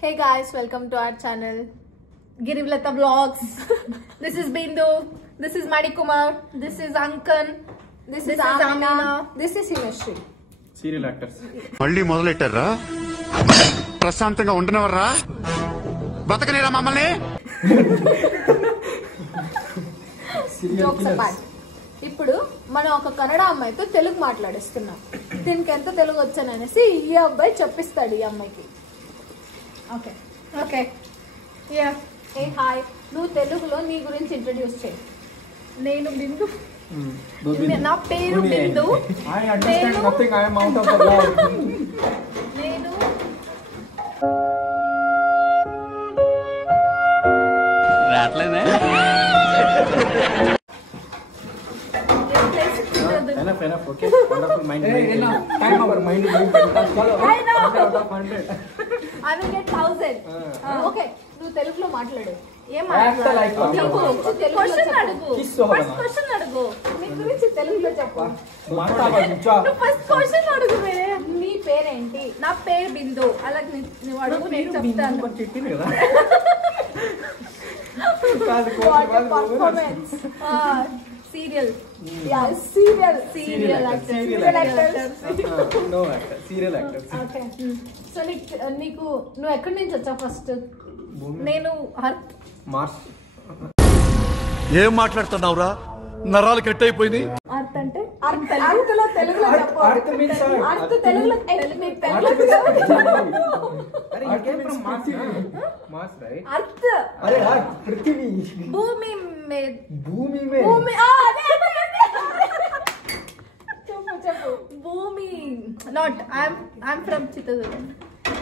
Hey guys, welcome to our channel Girivilata Vlogs. This is Bindu, this is Manikumar, this is Ankan, this is Amina, this is Himashri. Serial actors. మళ్ళీ మొదలెట్టారా? ప్రశాంతంగా ఉండనవర్రా? బతకనేరా మమ్మల్ని? Jokes apart. ఇప్పుడు మనం ఒక కన్నడ అమ్మాయితో తెలుగు మాట్లాడిస్తున్నాం. దీనికి ఎంత తెలుగు వచ్చాననేసి ఈ అబ్బాయి చెప్పిస్తాడు ఈ అమ్మాయికి. ఓకే ఓకే యా ఏ హాయ్, నువ్వు తెలుగులో నీ గురించి ఇంట్రడ్యూస్ చేయి. నేను బిందు, నా పేరు బిందు. I understand nothing. I am out of the world. నేను రాట్లేదే Enough. Okay. Wonderful mind. Enough. Time our mind is going fantastic. I know. Out of 100. I will get 1000. Okay, నువ్వు తెలుగులో మాట్లాడు. ఏం Act like మాట్లాడు? చెప్పు. క్వశ్చన్ అడుగు. Kiss over. First question అడుగు. నీ గురించి తెలుగులో చెప్పు. మాట్లాడవా? నువ్వు ఫస్ట్ క్వశ్చన్ అడుగు. నీ పేరేంటి? నా పేరు బిందు. అలా నువ్వు అడుగు, నేను చెప్తాను. చెప్పింది కదా. Performance serial serial actors. No actor. Serial actors. Okay, so నీకు నువ్వు ఎక్కడి నుంచి వచ్చావు ఫస్ట్? నేను అర్త్. Mars. ఏం మాట్లాడుతున్నావురా? నరాలు కట్ అయిపోయింది. అర్త్ అంటే అర్త్లో తెలుగులో చెప్పు. Earth means earth. అర్త్ తెలుగులో తెలుగులో Are you came from Mars? Mars, right? Earth अरे Earth, पृथ्वी. భూమి మీద. भूमि में. భూమి అదే చెప్పు. భూమి నాట్ ఐఎమ్ ఫ్రమ్ చిత్రదుర్గ.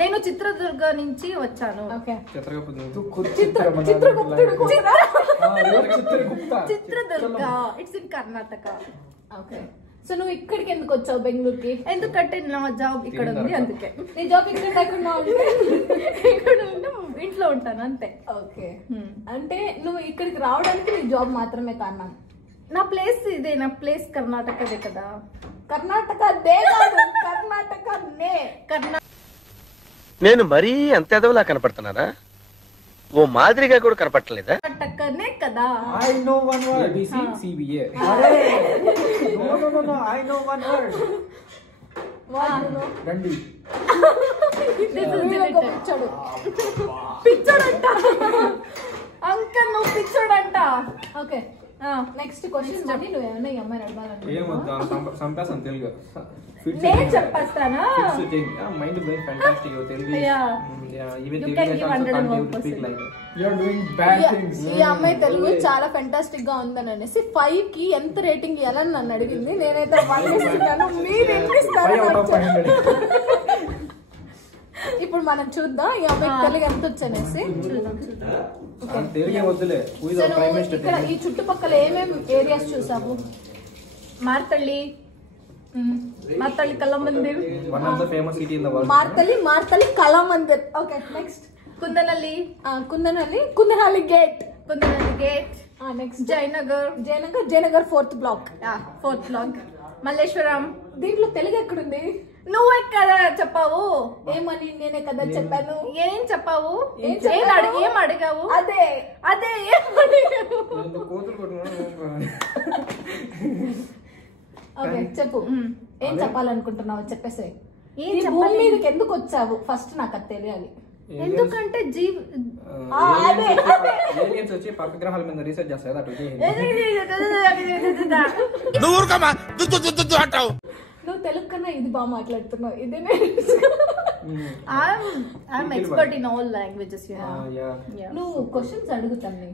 నేను చిత్రదుర్గ నుంచి వచ్చాను. ఓకే, तू खुद చిత్రగుప్తుడు కూడా. Chitragupta. Chitradurga it's in Karnataka. Okay, so నువ్వు ఇక్కడికి ఎందుకు వచ్చావు బెంగళూరుకి? ఎందుకంటే నా జాబ్ ఇక్కడ ఉంది, అందుకే. నీ జాబ్ ఇక్కడ లేకుండా ఉంటే ఇక్కడ ఉంటే ఇంట్లో ఉంటాను అంతే. ఓకే, అంటే నువ్వు ఇక్కడికి రావడానికి నీ జాబ్ మాత్రమే కారణం? నా ప్లేస్ ఇదే, నా ప్లేస్ కర్ణాటకదే కదా. కర్ణాటక దే కాదు, కర్ణాటక నే. నేను మరీ అంత ఎదవలా కనపడుతున్నానా? ఓ మాదిరిగా కూడా కనపడలేదా? కర్ణాటకనే కదా. I know one word. ABC, CBA. No. I know one word. Dandi. పిచ్చోడంట అంకల్, నువ్వు పిచ్చోడంట. Okay, next question. నువ్వు ఏమన్నా ఈ అమ్మాయిని అడగాలంటే ఏమొద్దు, సంపాసం తెలుగు. నేను చెప్పేస్తానా? Mind blowing fantastic Telugu. You can give 101%. You are doing bad things. ఈ అమ్మాయి తెలుగు చాలా ఫెంటాస్టిక్ గా ఉందని అనేసి 5 కి ఎంత రేటింగ్ ఇవ్వాలని నన్ను అడిగింది. నేనైతే 1 ఇస్తున్నాను. మీరు ఎంత ఇస్తారు? 5 out of 500. ఇప్పుడు మనం చూద్దాం ఈ అమ్మాయికి తెలుగు ఎంత వచ్చనేసి. తెలుగే వద్దులే. సో నువ్వు ఇక్కడ ఈ చుట్టుపక్కల ఏమేమి ఏరియాస్ చూసావు? Marathahalli Kalamandir. One of the famous city in the world. Marathahalli Kalamandir. Okay, next Kundanahalli gate. Next Jayanagar 4th block. Malleshwaram. దీంట్లో తెలుగు ఎక్కడుంది? నువ్వే కదా చెప్పావు. ఏమని? నేనే కదా చెప్పాను. ఏం చెప్పావు? ఏం అడిగావు? అదే ఏం అడిగావు? ఓకే, చెప్పు. ఏం చెప్పాలనుకుంటున్నావు? చెప్పేసే. భూమి మీదకి ఎందుకు వచ్చావు ఫస్ట్ నాకు అది తెలియాలి. ఎందుకంటే ఏలియన్స్ వచ్చి పక్క గ్రహాల మీద రీసెర్చ్ చేస్తారు. నువ్వు తెలుగు కన్నా ఇది బాగా మాట్లాడుతున్నావు. ఇదే I'm expert in all languages. నువ్వు క్వశ్చన్స్ అడుగుతాను.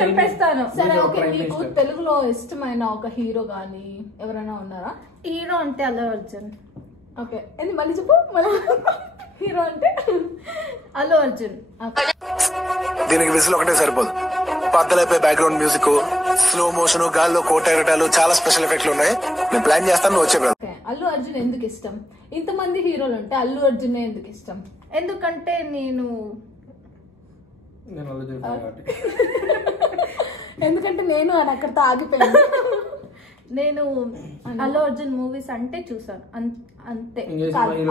చెప్పేస్తాను. సరే, ఓకే. నీకు తెలుగులో ఇష్టమైన ఒక హీరో గానీ ఎవరైనా ఉన్నారా? హీరో అంటే అల్లు అర్జున్. ఓకే, ఎందుకు మళ్ళీ చెప్పు. హీరో అంటే అల్లు అర్జున్. దీనికి విజిల్ ఒకటే సరిపోదు. పద్దలైపోయి బ్యాక్గ్రౌండ్ మ్యూజిక్, స్లో మోషన్, గాల్లో కోట ఎగటాలు, చాలా స్పెషల్ ఎఫెక్ట్లు ఉన్నాయి. నేను ప్లాన్ చేస్తాను, నువ్వు వచ్చే. అల్లు అర్జున్ ఎందుకు ఇష్టం? ఇంతమంది హీరోలు ఉంటే అల్లు అర్జున్ ఎందుకు ఇష్టం? ఎందుకంటే ఎందుకంటే నేను అని అక్కడితో ఆగిపోయాను. నేను అల్లు అర్జున్ మూవీస్ అంటే చూసాను అంతే.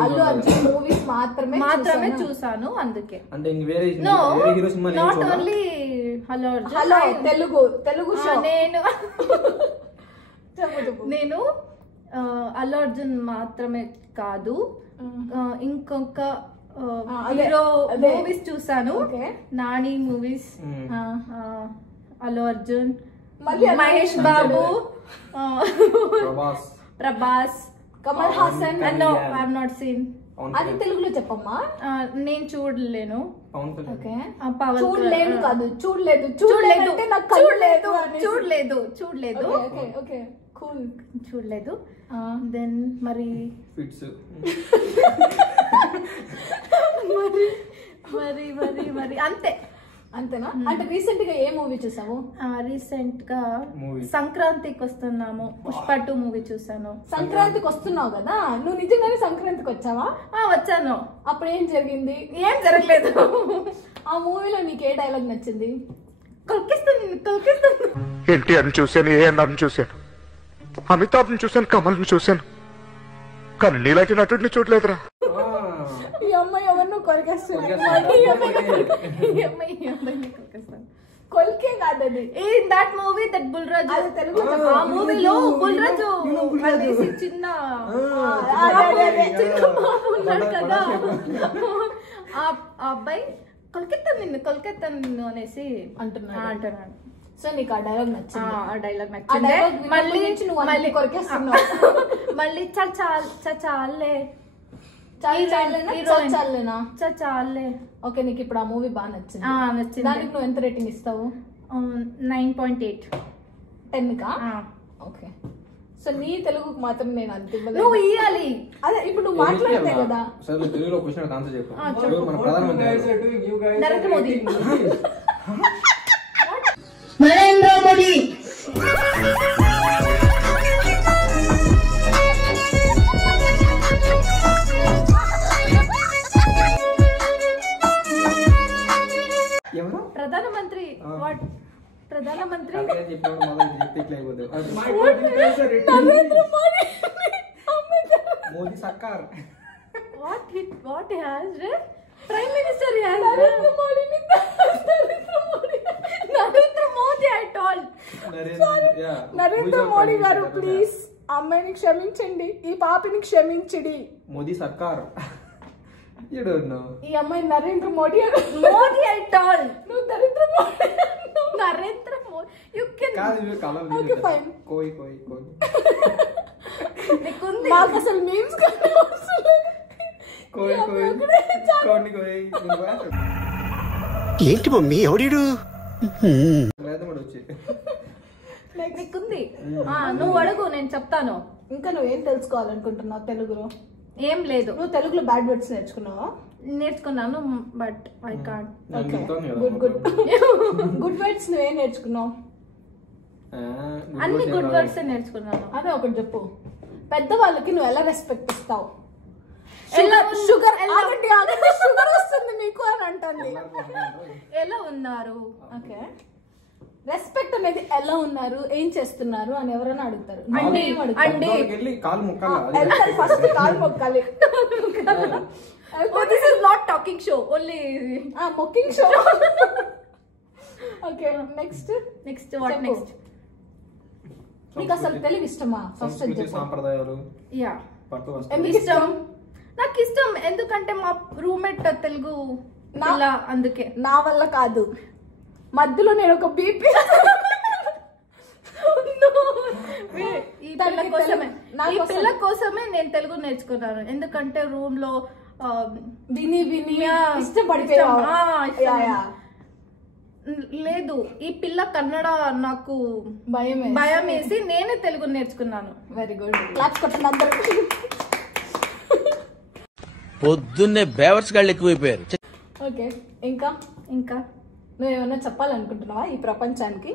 అల్లు అర్జున్ మూవీస్ మాత్రమే చూసాను అందుకే. అంటే వేరే hero cinema not only Allu Arjun. Hello Telugu show. నేను అల్లు అర్జున్ మాత్రమే కాదు, ఇంకొక హీరో మూవీస్ చూసాను. Nani movies, Allu Arjun, Mahesh Babu, Prabhas, Kamal Haasan. No I have not seen. అది తెలుగులో చెప్పమ్మా. నేను చూడలేను. చూడలేను కాదు, చూడలేదు చూడలేదు. దెన్ మరి మరి అంతేనా? అంటే రీసెంట్ గా ఏ మూవీ చూసావు? రీసెంట్ గా సంక్రాంతికి వస్తున్నాము పుష్ప 2 మూవీ చూసాను. సంక్రాంతికి వస్తున్నావు కదా, నువ్వు నిజంగానే సంక్రాంతికి వచ్చావా? వచ్చాను. అప్పుడు ఏం జరిగింది? ఏం జరగలేదు. ఆ మూవీలో నీకు ఏ డైలాగ్ నచ్చింది? కొలికిస్తుంది. ఎన్టీఆర్ని చూశాను, ఏఎన్ఆర్ని చూశాను, అమితాబ్ని చూశాను, కమల్ని చూశాను, కానీ నీలాంటి నటుడిని చూడలేదురా. ఈ అమ్మాయి ఎవరినో కొరికేస్తుంది. కొల్కే కాదు అది. In that movie that Bulraju, అది తెలుగు. ఆ మూవీలో బుల్రాజు అనేసి చిన్న ఉన్నాడు కదా, ఆ అబ్బాయి కొలికెత్తాను నిన్ను అనేసి అంటున్నాడు. సో నీకు ఆ డైలాగ్ నచ్చింది? ఆ డైలాగ్ నచ్చింది. మళ్ళీ కొరికేస్తున్నావు. మళ్ళీ చాలే చాలే. ఓకే, నీకు ఇప్పుడు ఆ మూవీ బాగా నచ్చింది. దానికి నువ్వు ఎంత రేటింగ్ ఇస్తావు? 9.8. 10 కా? ఓకే. సో నీ తెలుగుకు మాత్రం నేను అంత నువ్వు ఇయ్యాలి. అదే ఇప్పుడు నువ్వు మాట్లాడితే కదా. సరే తెలుగులో క్వశ్చన్ ఆన్సర్ చెప్పు. మన ప్రధానమంత్రి నరేంద్ర మోదీ. నరేంద్ర మోదీ. ఎవరు? ప్రధానమంత్రి. ప్రధానమంత్రి మోదీ సర్కార్. What has Prime Minister has Narendra Modi I told. Narendra Modi గారు ప్లీజ్ అమ్మాయిని క్షమించండి, ఈ పాపిని క్షమించండి. మోదీ సర్కార్. ఈ అమ్మాయి నరేంద్ర మోడీ I told. నువ్వు Narendra Modi. Narendra Modi. You can. Okay fine. కోయి నీకుంది. మాకు అసలు మీమ్స్ ఏంటి మమ్మీ ఎవడీడు? నీకుంది. నువ్వు అడుగు, నేను చెప్తాను. ఇంకా నువ్వేం తెలుసుకోవాలనుకుంటున్నావు తెలుగులో? ఏం లేదు. నువ్వు తెలుగులో బ్యాడ్ వర్డ్స్ నేర్చుకున్నావా? నేర్చుకున్నాను but I can't. Good words నువ్వేం నేర్చుకున్నావు? అన్ని గుడ్ వర్డ్స్ నేర్చుకున్నాను. అదే ఒకటి చెప్పు. పెద్దవాళ్ళకి నువ్వు ఎలా రెస్పెక్ట్ ఇస్తావు? షుగర్ షుగర్ వస్తుంది మీకు అని అంటుంది. ఎలా ఉన్నారు? ఓకే, రెస్పెక్ట్ అనేది ఎలా ఉన్నారు, ఏం చేస్తున్నారు అని ఎవరైనా అడుగుతారు. ఫస్ట్ కాలు మొక్కాలి. This is not talking show, only mocking show. Okay, next what next? నీకు అసలు తెలుగు ఇష్టమా? ఫస్ట్ సాంప్రదాయాలు ఇష్టం. నాకు ఇష్టం ఎందుకంటే మా రూమ్మేట్ తెలుగు అందుకే. నా వల్ల కాదు, మధ్యలో నేను ఒక బీపీ. ఈ పిల్ల కోసమే నేను తెలుగు నేర్చుకున్నాను. ఎందుకంటే రూమ్ లో విని ఇష్టపడిపోయావు. లేదు, ఈ పిల్ల కన్నడ నాకు భయం వేసి నేనే తెలుగు నేర్చుకున్నాను. వెరీ గుడ్, క్లాప్స్ కొట్టండి అందరూ. పొద్దున్నే బేవర్స్ గాళ్ళు ఎక్కువైపోయారు. ఓకే, ఇంకా నువ్వేమన్నా చెప్పాలనుకుంటున్నావా ఈ ప్రపంచానికి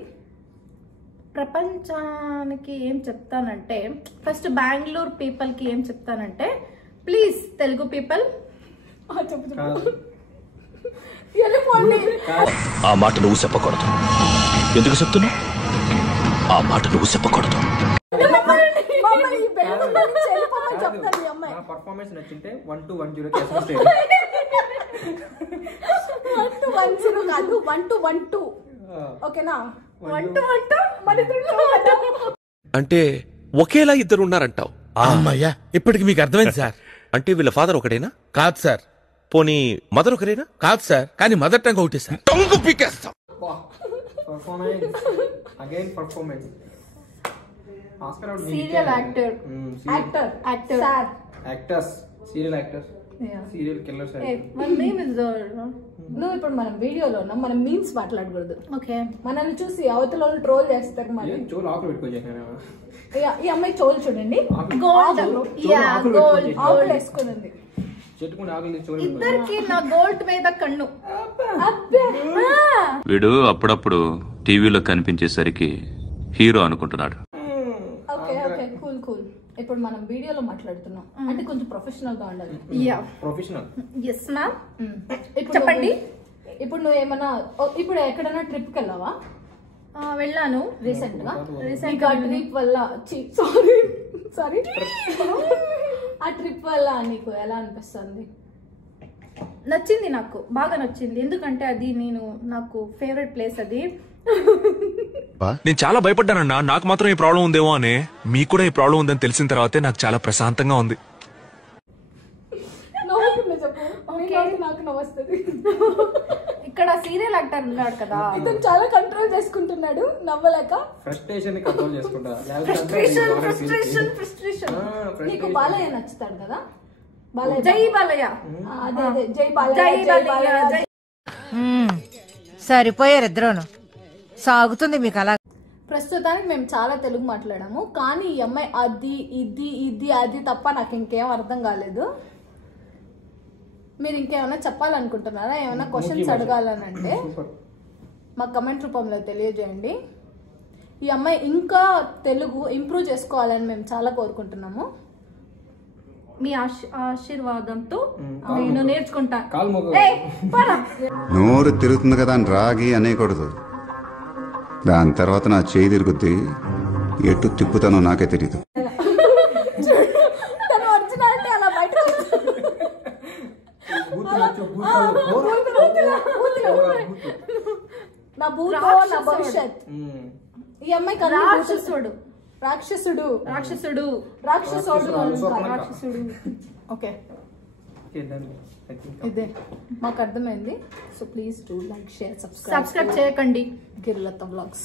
ఏం చెప్తానంటే, ఫస్ట్ బెంగళూరు పీపుల్ కి ఏం చెప్తానంటే, ప్లీజ్ తెలుగు పీపుల్ ఆ మాట నువ్వు చెప్పకూడదు. ఎందుకు చెప్తున్నావు? ఆ మాట నువ్వు చెప్పకూడదు. వెళ్ళిపోమని ఈ బెంగళూరు నుంచి వెళ్ళిపోమని చెప్తాను ఈ అమ్మాయి. నా పర్ఫార్మెన్స్ నచ్చింటే 1210 1-1-0 కాదు 1-1-2 ఓకేనా 1-1-2 మన ఇద్దరు అంటే ఒకేలా ఇద్దరు ఉన్నారంటావు? అమ్మయ్యా ఇప్పటికి మీకు అర్థమైంది సార్. అంటే వీళ్ళ ఫాదర్ ఒకటేనా? కాదు సార్. పోనీ మదర్ ఒకరేనా? కాదు సార్, కానీ మదర్ టంగ్ ఒకటే సార్. టంగు పీకేస్తాం. Performance again performance. Oscar award serial actor sir actors serial actors serial killers. మన నేమ్ ఇస్ నువ్వు ఇప్పుడు మనం వీడియోలో ఉన్నాం, మనం మీమ్స్ మాట్లాడకూడదు. ఓకే మనల్ని చూసి అవతల వాళ్ళు ట్రోల్ చేస్తారు. మరి చోరు ఆకులు పెట్టుకోవచ్చు. ఈ అమ్మాయి చోలు చూడండి, గోల్డ్ ఆకులు వేసుకుని ఉంది. చెట్టుకుని ఆకులు చోరు. ఇద్దరికి నా గోల్డ్ మీద కన్ను. వీడు అప్పుడప్పుడు టీవీలో కనిపించేసరికి హీరో అనుకుంటున్నాడు. Okay okay cool cool. ఇప్పుడు మనం వీడియోలో మాట్లాడుతున్నాం అంటే కొంచెం ప్రొఫెషనల్ గా ఉండాలి. ప్రొఫెషనల్. Yes ma'am. ఇప్పుడు చెప్పండి. ఇప్పుడు నువ్వు ఏమన్నా ఇప్పుడు ఎక్కడైనా ట్రిప్ కి వెళ్ళావా? వెళ్ళాను రీసెంట్ గా. ట్రిప్ వల్ల సారీ ఆ ట్రిప్ వల్ల నీకు ఎలా అనిపిస్తుంది? నచ్చింది, నాకు బాగా నచ్చింది. ఎందుకంటే అది నాకు ఫేవరెట్ ప్లేస్ అది. నేను చాలా భయపడ్డానన్నా, నాకు మాత్రం ఈ ప్రాబ్లం ఉందేమో అని. మీకు కూడా ఈ ప్రాబ్లం ఉందని తెలిసిన తర్వాతే నాకు చాలా ప్రశాంతంగా ఉంది. నాకు నవ్వుస్తుంది. ఇక్కడ సీరియల్ యాక్టర్ ఉన్నాడు కదా, ఇతను చాలా కంట్రోల్ చేసుకుంటున్నాడు నవ్వలేక. ఫ్రస్ట్రేషన్ కంట్రోల్ చేసుకుంటా. నీకు బాలయ్య నచ్చుతాడు కదా? బాలయ్య, జై బాలయ్య. అదే అదే జై బాలయ్య. సరిపోయారు ఇద్దరును, సాగుతుంది మీకు అలా. ప్రస్తుతానికి మేము చాలా తెలుగు మాట్లాడాము, కానీ ఈ అమ్మాయి అది ఇది ఇది అది తప్ప నాకు ఇంకేం అర్థం కాలేదు. మీరు ఇంకేమైనా చెప్పాలనుకుంటున్నారా? ఏమైనా క్వశ్చన్స్ అడగాలనంటే మా కమెంట్ రూపంలో తెలియజేయండి. ఈ అమ్మాయి ఇంకా తెలుగు ఇంప్రూవ్ చేసుకోవాలని మేము చాలా కోరుకుంటున్నాము. మీ ఆశీర్వాదంతో నేను నేర్చుకుంటా. నోరు తిరుగుతుంది కదా అని రాగి అనేకూడదు. దాని తర్వాత నా చేయి తిరుగుద్ది, ఎటు తిప్పుతానో నాకే తెలియదు. నా భూతో నా భవిష్యత్. ఈ అమ్మాయి కదా రాక్షసుడు రాక్షసుడు రాక్షసుడు రాక్షసుడు రాక్షసుడు. ఓకే ఇదే మాకు అర్థమైంది. So please do like share subscribe చేయకండి. గిరిలత వ్లాగ్స్.